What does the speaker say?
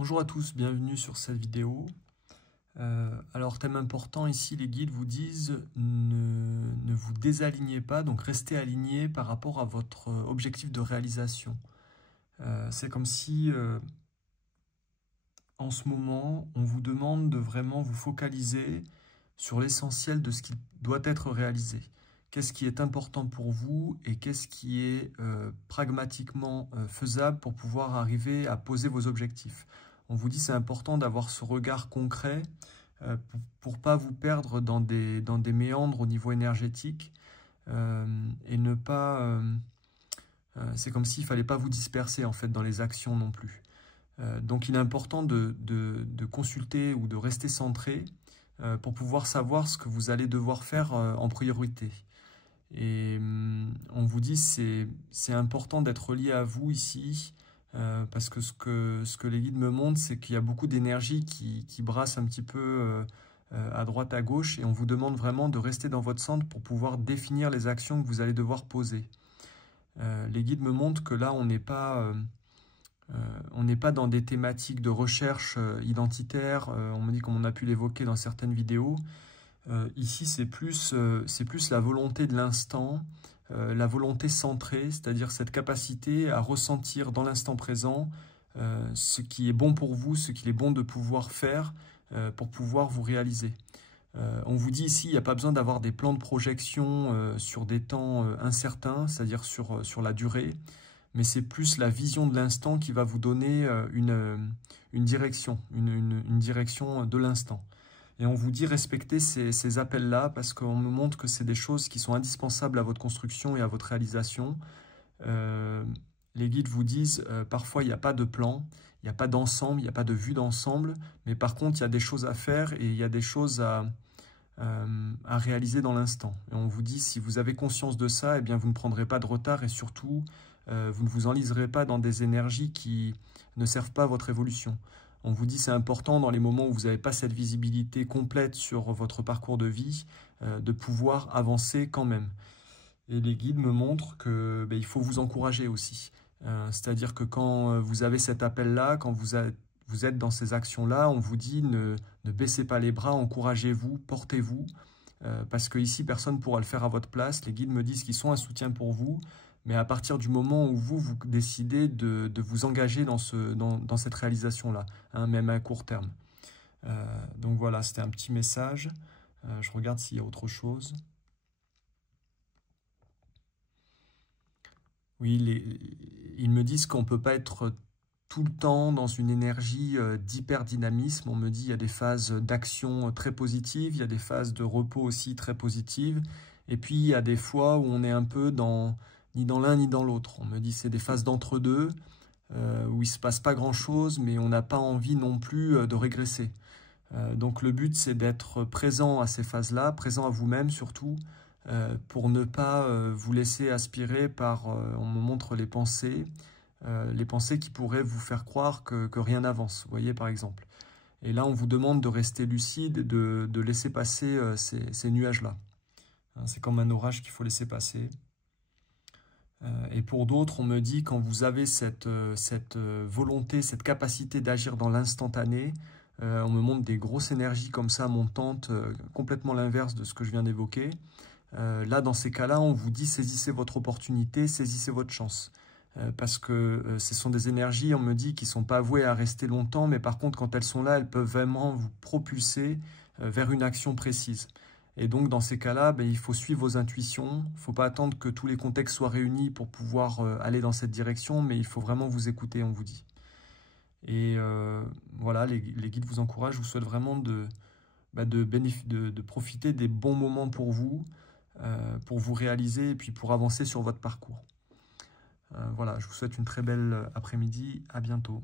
Bonjour à tous, bienvenue sur cette vidéo. Alors thème important ici, les guides vous disent ne vous désalignez pas, donc restez aligné par rapport à votre objectif de réalisation. C'est comme si en ce moment on vous demande de vraiment vous focaliser sur l'essentiel de ce qui doit être réalisé. Qu'est-ce qui est important pour vous et qu'est-ce qui est pragmatiquement faisable pour pouvoir arriver à poser vos objectifs. On vous dit c'est important d'avoir ce regard concret pour ne pas vous perdre dans des méandres au niveau énergétique et ne pas... c'est comme s'il ne fallait pas vous disperser en fait dans les actions non plus. Donc il est important de consulter ou de rester centré pour pouvoir savoir ce que vous allez devoir faire en priorité. Et on vous dit c'est important d'être lié à vous ici, parce que ce que les guides me montrent, c'est qu'il y a beaucoup d'énergie qui brasse un petit peu à droite, à gauche, et on vous demande vraiment de rester dans votre centre pour pouvoir définir les actions que vous allez devoir poser. Les guides me montrent que là, on n'est pas dans des thématiques de recherche identitaire, on me dit comme on a pu l'évoquer dans certaines vidéos. Ici, c'est plus la volonté de l'instant, la volonté centrée, c'est-à-dire cette capacité à ressentir dans l'instant présent ce qui est bon pour vous, ce qu'il est bon de pouvoir faire pour pouvoir vous réaliser. On vous dit ici, il n'y a pas besoin d'avoir des plans de projection sur des temps incertains, c'est-à-dire sur la durée, mais c'est plus la vision de l'instant qui va vous donner une direction, une direction de l'instant. Et on vous dit respectez ces appels-là parce qu'on me montre que c'est des choses qui sont indispensables à votre construction et à votre réalisation. Les guides vous disent parfois il n'y a pas de plan, il n'y a pas d'ensemble, il n'y a pas de vue d'ensemble, mais par contre il y a des choses à faire et il y a des choses à réaliser dans l'instant. Et on vous dit si vous avez conscience de ça, eh bien vous ne prendrez pas de retard et surtout vous ne vous enliserez pas dans des énergies qui ne servent pas à votre évolution. On vous dit c'est important dans les moments où vous n'avez pas cette visibilité complète sur votre parcours de vie, de pouvoir avancer quand même. Et les guides me montrent que il faut vous encourager aussi. C'est-à-dire que quand vous avez cet appel-là, quand vous êtes dans ces actions-là, on vous dit ne baissez pas les bras, encouragez-vous, portez-vous, parce que ici personne ne pourra le faire à votre place. Les guides me disent qu'ils sont un soutien pour vous, mais à partir du moment où vous décidez de vous engager dans cette réalisation-là, hein, même à court terme. Donc voilà, c'était un petit message. Je regarde s'il y a autre chose. Oui, ils me disent qu'on ne peut pas être tout le temps dans une énergie d'hyper-dynamisme. On me dit qu'il y a des phases d'action très positives, il y a des phases de repos aussi très positives. Et puis, il y a des fois où on est un peu ni dans l'un ni dans l'autre. On me dit que c'est des phases d'entre-deux, où il ne se passe pas grand-chose, mais on n'a pas envie non plus de régresser. Donc le but, c'est d'être présent à ces phases-là, présent à vous-même surtout, pour ne pas vous laisser aspirer par, on me montre les pensées qui pourraient vous faire croire que rien n'avance, vous voyez par exemple. Et là, on vous demande de rester lucide et de laisser passer ces nuages-là. Hein, c'est comme un orage qu'il faut laisser passer. Et pour d'autres, on me dit quand vous avez cette volonté, cette capacité d'agir dans l'instantané, on me montre des grosses énergies comme ça montantes, complètement l'inverse de ce que je viens d'évoquer. Là, dans ces cas-là, on vous dit saisissez votre opportunité, saisissez votre chance. Parce que ce sont des énergies, on me dit, qui ne sont pas vouées à rester longtemps, mais par contre, quand elles sont là, elles peuvent vraiment vous propulser vers une action précise. Et donc, dans ces cas-là, il faut suivre vos intuitions. Il ne faut pas attendre que tous les contextes soient réunis pour pouvoir aller dans cette direction, mais il faut vraiment vous écouter, on vous dit. Et voilà, les guides vous encouragent. Je vous souhaite vraiment de profiter des bons moments pour vous réaliser et puis pour avancer sur votre parcours. Voilà, je vous souhaite une très belle après-midi. À bientôt.